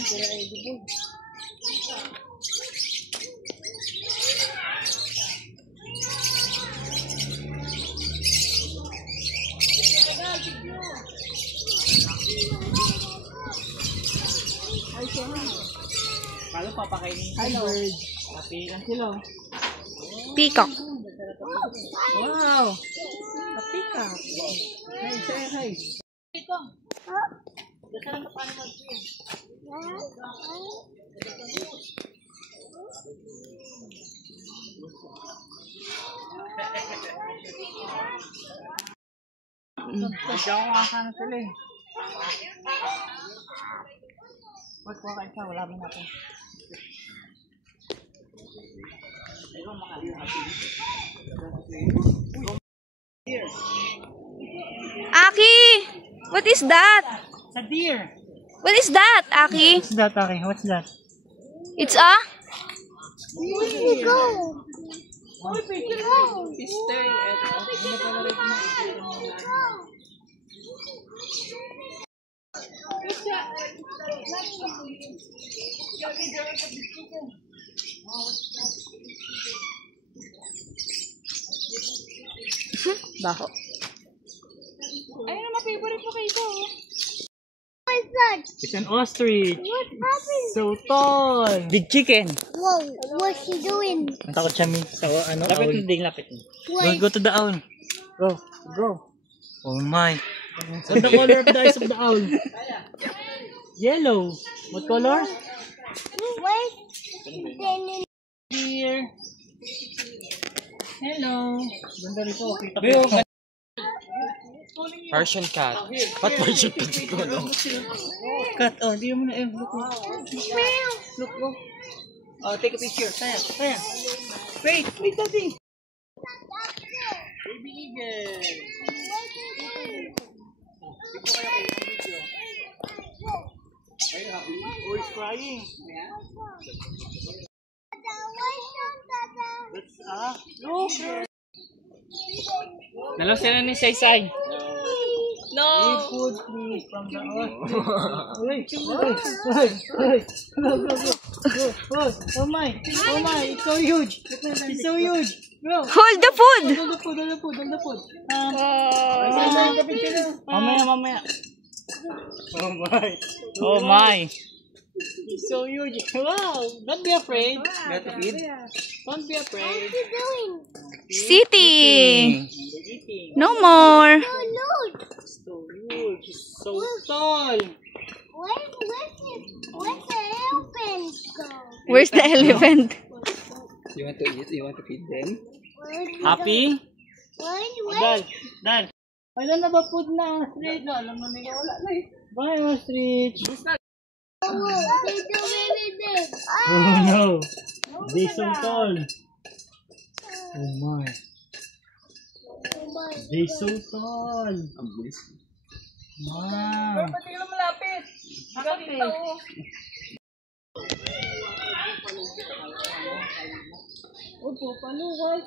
Kalo papakainin sila. Kapikan sila. Peacock. Wow! Kapikan. Hey, say hi. Peacock. Dasa lang paano mag-swim. Diyan ko kasana sila eh. Wag ko kayo sa wala mo natin. Aki! What is that? Sa deer. What is that, Aki? What's that, Aki? What's that? It's a? Where did you go? He's staring at Baho. Ayun na, favorite ko kayo. What is that? it's an ostrich. What happened? So tall. Big chicken. Whoa, what's he doing? Ang takot siya sa ano? Lapit mo ding, lapit mo. Why? Go to the owl. Go. Go. Oh my. What's the color of the eyes of the owl? Yellow. What color? Wait. Then Here. Hello. Ganda rito. Kita Persian cat. What Persian cat? cat. Oh, di mo na look. Look. Oh, take a picture. Saya. Wait, daddy. Baby eagle. Who is crying? Look. Dalaw sila ni Saysay. No. Food please from the Go. Oh my, it's so huge. It's so huge. Bro. Hold the food! Hold the food. Mamaya. Oh my. It's so huge. Wow. Don't be afraid. Don't be afraid. what are you doing? Sitting! Eating. No more! Oh, look. So huge. So tall. Where's the elephant go? Where's the elephant? You want to eat? You want to feed them? Happy? Wait. Dal. Wala na ba food na ostrich? No, alam mo nila wala na eh. Bye ostrich. Oh no. They so tall. Oh my. They so tall. Wow. Pati ka malapit. Nakakita ko. Opo, paluwas.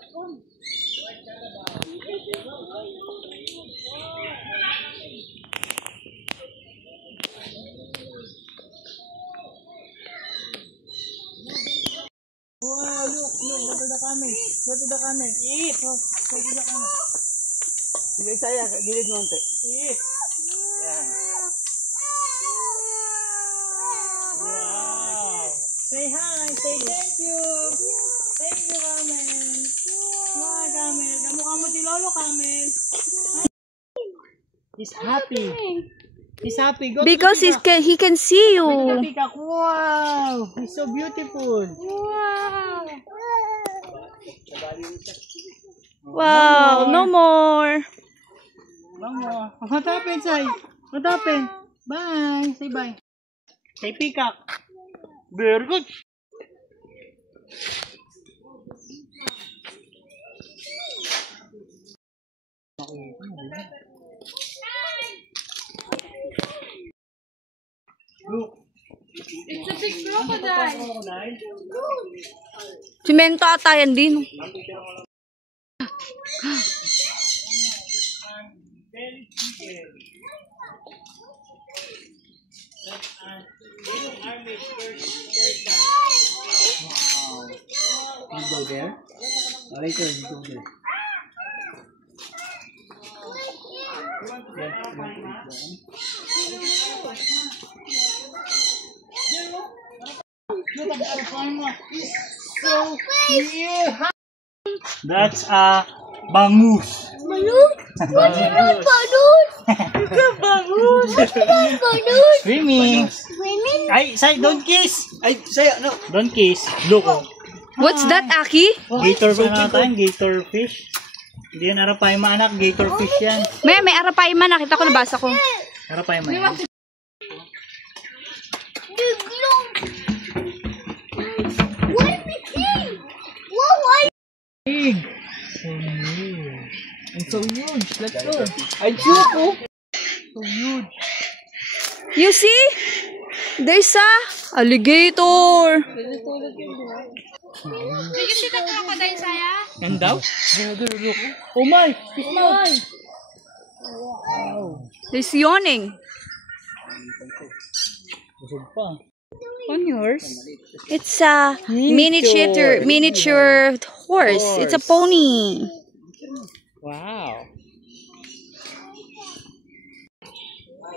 Wow, look, go to the camera. Eat. Go to the camera. Sige, saya. Gilid mo onte. Eat. Yeah. Wow. Say hi. Say thank you. Thank you, Camel. Wow, Camel. Kamukha mo si Lolo, Camel. He's happy. He's happy. Go Because to the peacock. he can see Go to the you. peacock. Wow. He's so beautiful. Wow. Wow, no more. Mama, what happened, Sai? What happened? Bye. Say bye. Say peacock. Very good. Look. It's a big crocodile. Simento ata yan din. Very chicken. Let's ask. You go there? Later, you go there. That's a bangus. Balloon? What's it called, balloon? Balloon? Swimming. Swimming? Ay, say, don't kiss. Ay, saya, no. Don't kiss. Look, oh. What's that, Aki? Gator pa natin, gator fish. Hindi yan arapay anak, gator fish yan. May arapay man. Nakita ko, nabasa ko. Arapay yan. Diglong. What is the thing? What was Big. It's so huge. Let's go. Ay, cute, oh. You see? There's a alligator. Yan daw? Oh my! There's yawning. Busog pa. On yours? It's a miniature horse. It's a pony. Wow.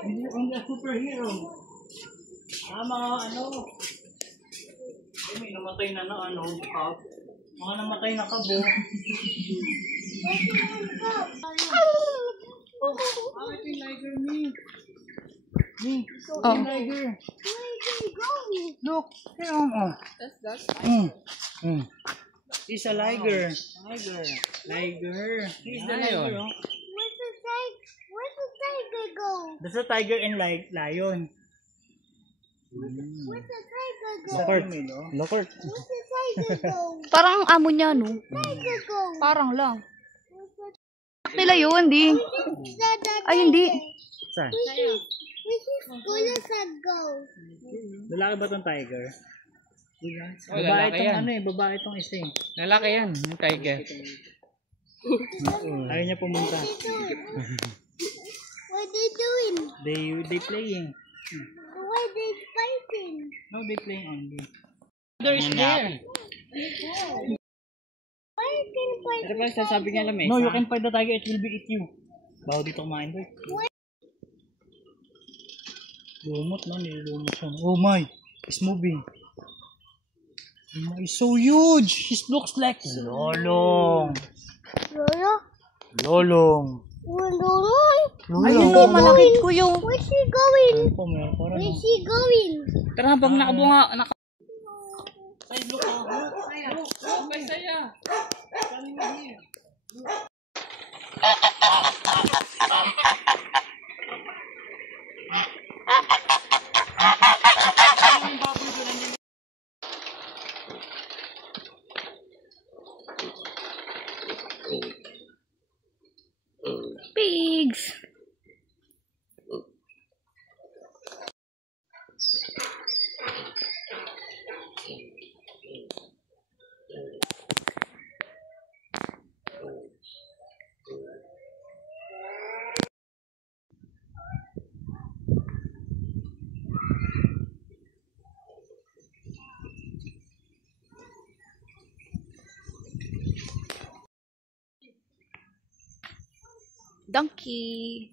Hindi a superhero. Mga may namatay na kab. Mga namatay na kabo. Oh. Look, He's a liger. Liger. He's the liger, oh. Where's the tiger go? That's a tiger and lion. Where's the tiger go? Lockhart. Where's the tiger go? Parang ang amo niya, no? Tiger go. Parang lang. Nila yun, di. Ay, hindi. Saan? Which is Kulasag go? Lalaki ba tong tiger? Oh, Babae lalaki tong yan. babae tong isa eh. Lalaki yan, yung tiger. Ayaw niya pumunta. What are they doing? They playing. Why are they fighting? No, they playing only. There is there. Why are they fighting? Ito ba sasabi niya lang, No, you can fight the tiger, it will be eat you. Bago dito kumain doon. Lumot na, nilulumot siya. Oh my, it's moving. Oh my, it's so huge. It looks like Lolong. Lolo? Lolong. Lolo? Ay, hindi. Malakit ko yung... Where's she going? Oh, meron pa rin. Where's she going? Tara, pag nakabunga, Pigs. Donkey.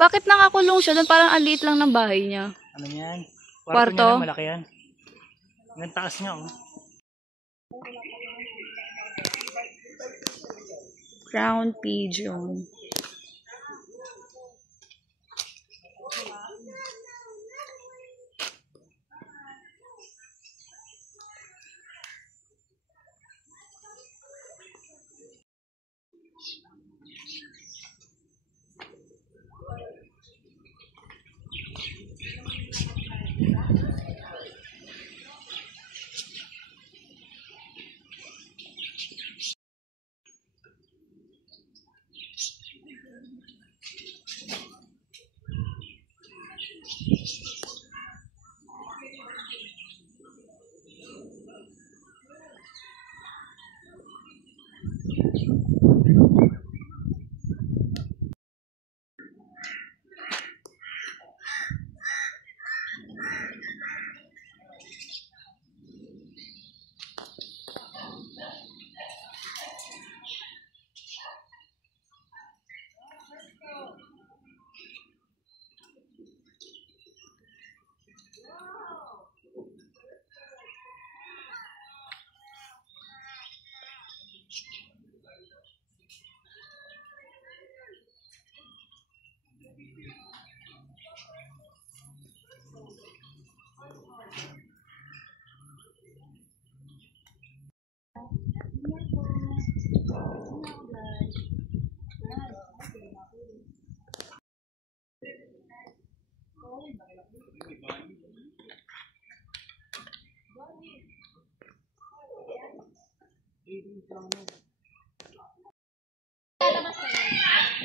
Bakit nakakulong siya doon? Parang ang liit lang ng bahay niya. Ano yan? Kwarto? Niya lang, malaki yan. Ang taas niya, oh. Crown pigeon.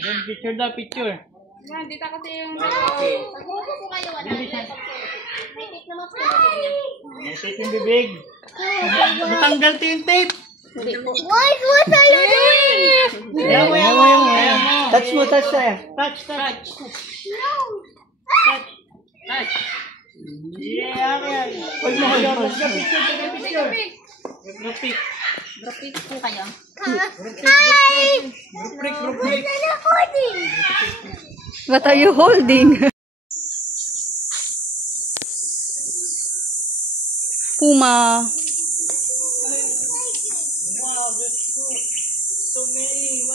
Then picture daw, picture. Yan, dito kasi yung... Pag-upo po kayo, wala. May tape naman po yung bibig niya. May tape yung bibig. Matanggal to yung tape. What are you doing? Ayaw mo. Touch mo, touch tayo. Touch. No. Touch. Yeah, yan. Huwag mo kayo. Picture. Graphic. Graphic po kayo. Hi! Graphic. Recording! What are you holding? Puma. Wow, that's so many.